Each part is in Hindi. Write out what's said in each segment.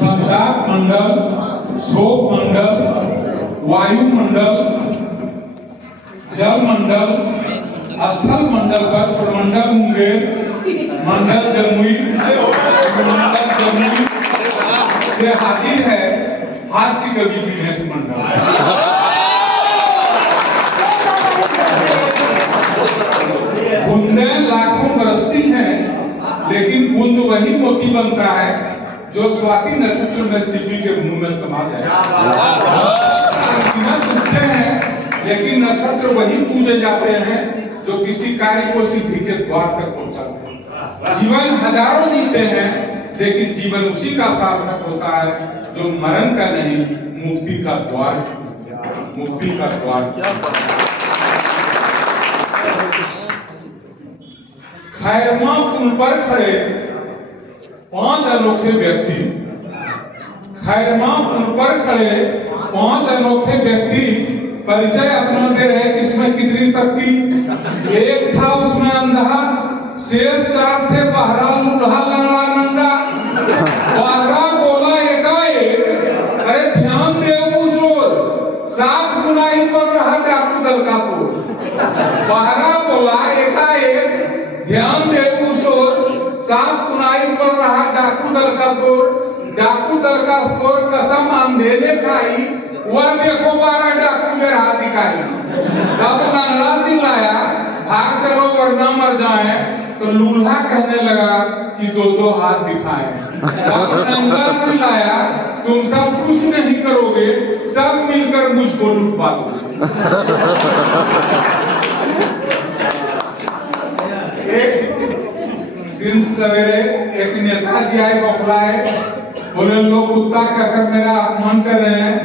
संसार मंडल, शोक मंडल, वायुमंडल, जल मंडल, स्थल मंडल पर प्रमंडल मुंगेर, मंडल जमुई से हाजिर है हास्य कवि दिनेश मंडल। बूंदें लाखों बरसती हैं, लेकिन बूंद वही मोती बनता है जो स्वाति नक्षत्र में सीपी के मुंह में समा जाए। उठते हैं, लेकिन नक्षत्र वही पूजे जाते हैं जो किसी कार्य को सिद्धि के द्वार तक पहुंचाते हैं। जीवन हजारों जीते हैं, लेकिन जीवन उसी का सार्थक होता है जो मरण का नहीं, मुक्ति का द्वार, मुक्ति का द्वार। खैरमा पुल पर खड़े 5 अनोखे व्यक्ति, खैरमा पुल पर खड़े 5 अनोखे व्यक्ति परिचय अपना दे रहे किसमें कितनी शक्ति। एक था उसमें अंधा, शेष 4 थे बहरा, लूल्हा, लंगड़ा, नंगा। बहरा बोला एकाएक, अरे ध्यान दे उस ओर, साफ सुनाई पड़ रहा डाकू दल का तोड़। बहरा बोला एकाएक, ध्यान दे उस ओर, साफ सुनाई पड़ रहा डाकू दल का तोड़। डाकू दल का तोड़ कसम अंधेरे खाई, वह देखो 12 डाकू मेरे हाथ दिखाई। तब लंगड़ा चिल्लाया, भाग चलो वरना मर जाए। तो लूल्हा कहने लगा कि 2-2 हाथ दिखाए। तब नंगा चिल्लाया, तुम सब कुछ नहीं करोगे, सब मिलकर मुझको लुटवा दो। एक दिन सवेरे एक नेताजी आए, बौखलाए, बोले लोग कुत्ता कहकर मेरा अपमान कर रहे हैं।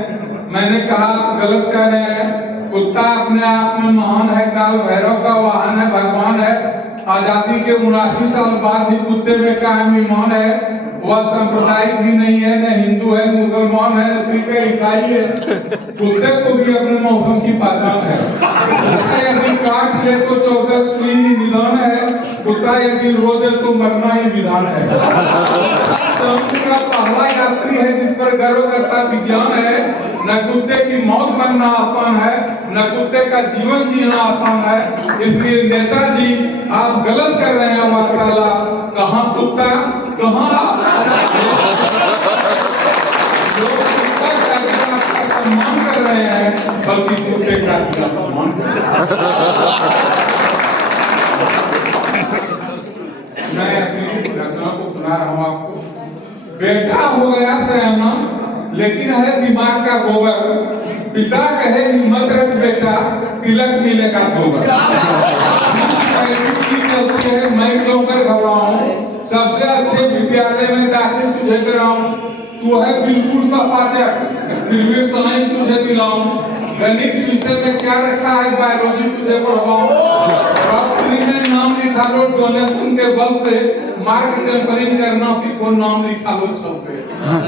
मैंने कहा आप गलत कह रहे हैं, कुत्ता अपने आप में महान है, काल भैरव का वाहन है, भगवान है। आजादी के 79 साल बाद भी कुत्ते में कायम ईमान है। वह सांप्रदायिक भी नहीं है, न हिंदू है, मुसलमान है, न सिख है, ईसाई है। कुत्ते को भी अपने मौसम की पहचान है। कुत्ता यदि काट ले तो 14 सुई निदान है, कुत्ता यदि रो दे तो मरना ही विधान है। समुद्र का पहला यात्री है जिस पर गर्व करता विज्ञान है। न कुत्ते की मौत मरना आसान है, न कुत्ते का जीवन जीना आसान है। इसलिए नेताजी आप गलत कर रहे हैं वार्तालाप। कहाँ कुत्ता, कहाँ आप? लोग कुत्ता का आपका सम्मान कर रहे हैं, बल्कि कुत्ते का सम्मान कर रहे हैं। मैं अपनी रचना को सुना रहा हूँ आपको। बेटा हो गया सयाना, लेकिन है दिमाग का गोबर। पिता कहे हिम्मत रख बेटा, तिलक मिलेगा दोबर। चलती है मैं क्यों कर घबराऊं, सबसे अच्छे विद्यालय में दाखिल तुझे कराऊं। तू है बिल्कुल सा पाचक, फिर भी साइंस तुझे दिलाऊं। गणित विषय में क्या रखा है, बायोलॉजी तुझे पढ़वाऊं। डॉक्टरी में नाम लिखा लो डोनेशन के बल से, मार्क टेम्परिंग करना सीखो, नाम लिखा लो सब पे।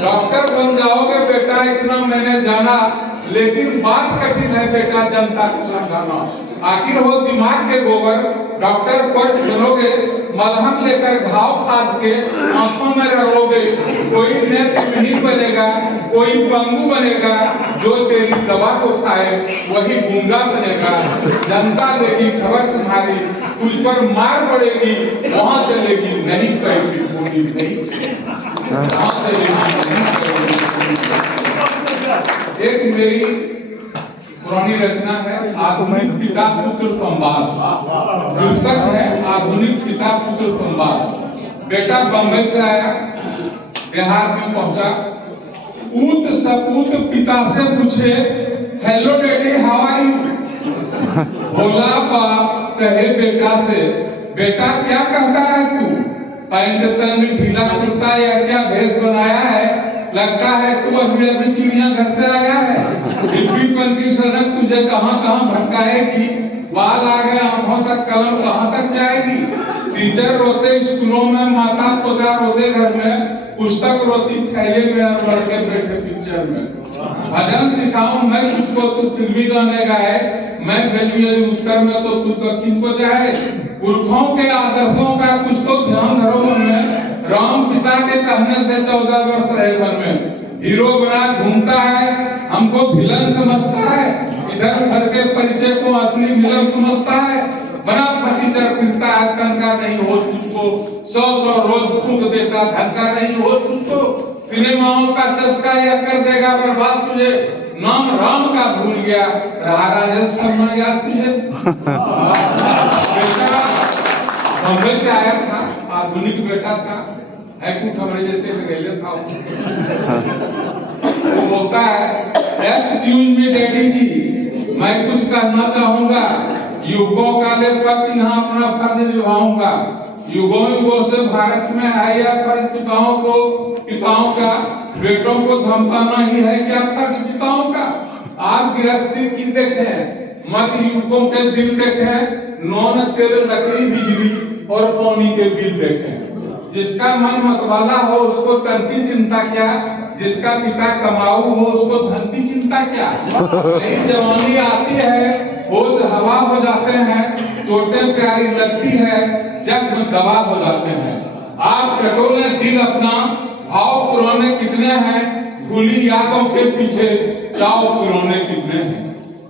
डॉक्टर बन जाओगे बेटा इतना मैंने जाना, लेकिन बात कठिन है बेटा जनता को समझाना। आखिर हो दिमाग के गोबर, डॉक्टर पर्च बनोगे, मलहम लेकर घाव खाज के आंखों में रगड़ोगे। कोई नेत्रहीन बनेगा, कोई पंगु बनेगा, जो तेरी दवा को खाए वही गूंगा बनेगा। जनता लेगी खबर तुम्हारी, तुझ पर मार पड़ेगी, वहां चलेगी नहीं पैगी पूरी नहीं, वहां चलेगी नहीं पैगी। एक मेरी पुरानी रचना है आधुनिक पिता पुत्र संवाद। शीर्षक है आधुनिक पिता पुत्र संवाद। बेटा बंबई से आया, बिहार में पहुंचा। पूत सपूत पिता से पूछे, hello daddy how are you. बोला बाप कहे बेटा से, बेटा क्या कहता है तू, पैंट तंग ढीला कुर्ता या क्या भेष बनाया है, लगता है तू अभी अभी चिड़िया घर से आया है। पन की सड़क तुझे कहां कहां भटकाएगी, बाल आ गए आंखों तक, कलम कहां तक जाएगी। टीचर रोते स्कूलों में, माता पिता रोते घर में, पुस्तक रोती थैले में और लड़के बैठे पिक्चर में। भजन सिखाऊं मैं तुझको, तू फिल्मी गाने गाए, मैं भेजू यदि उत्तर में तो तू दक्षिण को जाए। पुरखों के आदर्शों का कुछ तो ध्यान धरो में, राम पिता के कहने से 14 वर्ष रहे वन में। हीरो बना घूमता है, हमको विलन समझता है, इधर उधर के परिचय को असली विलन समझता है, बड़ा फटीचर फिरता है, तनका नहीं हो तुझको, 100 रोज फूक देता, धक्का नहीं हो तुझको, सिनेमाओं का चस्का यह कर देगा बर्बाद तुझे, नाम राम का भूल गया, रहा राजेश खन्ना याद तुझे? बेटा बॉम्बे से आया था, आधुनिक बेटा था, हैकू खबरें जैसे गले था। वो बोलता है, एक्सक्यूज मी डैडी जी, मैं कुछ कहना चाहूंगा, युगों का ले पक्ष यहाँ अपना फर्ज निभाऊंगा। युगों युगों से भारत में है यह फर्ज पिताओं का, बेटों को धमकाना ही है क्या फर्ज पिताओं का। आप गृहस्थी की देखें, मत युगों के दिल देखें, नौन तेरे लकड़ी बिजली और पानी के बिल देखें। जिसका मन मतवाला हो उसको तन की चिंता क्या, जिसका पिता कमाऊ हो उसको धन की चिंता क्या। जवानी आती है, होश हवा हो जाते हैं, चोटें प्यारी लगती है, जख्म दवा हो जाते हैं। आप टटोले दिल अपना, भाव पुराने कितने हैं, भूली यादों के पीछे चाव पुराने कितने हैं।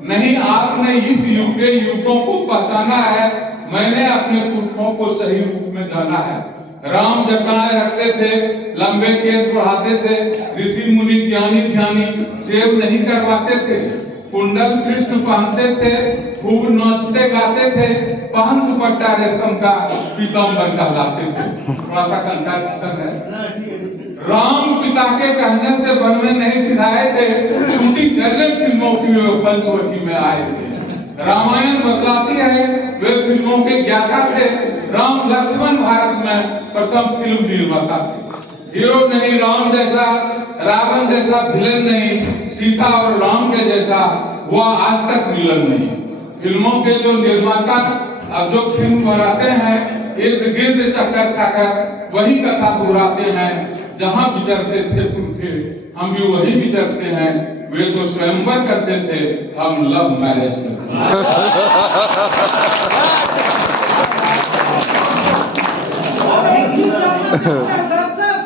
नहीं आपने इस युग के युगों को पहचाना है, मैंने अपने पुरखों को सही रूप में जाना है। राम जटाएं रखते थे, लंबे केस बढ़ाते थे, ऋषि मुनि ज्ञानी ध्यानी सेव नहीं करवाते थे, कुंडल कृष्ण पहनते थे, खूब नाचते गाते थे, पहन दुपट्टा रेशम का पीताम्बर कहलाते थे। थोड़ा सा कंट्राडिक्शन है। राम पिता के कहने से वन में नहीं सिधाए थे, शूटिंग करने फिल्मों की पंचवटी में आए थे। रामायण बतलाती है वे फिल्मों के ज्ञाता थे, राम लक्ष्मण भारत में प्रथम फिल्म निर्माता थे। हीरो नहीं राम जैसा, रावण जैसा विलन नहीं, सीता और राम के जैसा वह आज तक विलन नहीं। फिल्मों के जो निर्माता अब जो फिल्म बनाते हैं, इर्द गिर्द चक्कर खाकर वही कथा दोहराते हैं। जहां विचरते थे पुरखे, हम भी वही विचरते हैं। वे तो स्वयंवर करते थे, हम लव मैरिज करते हैं।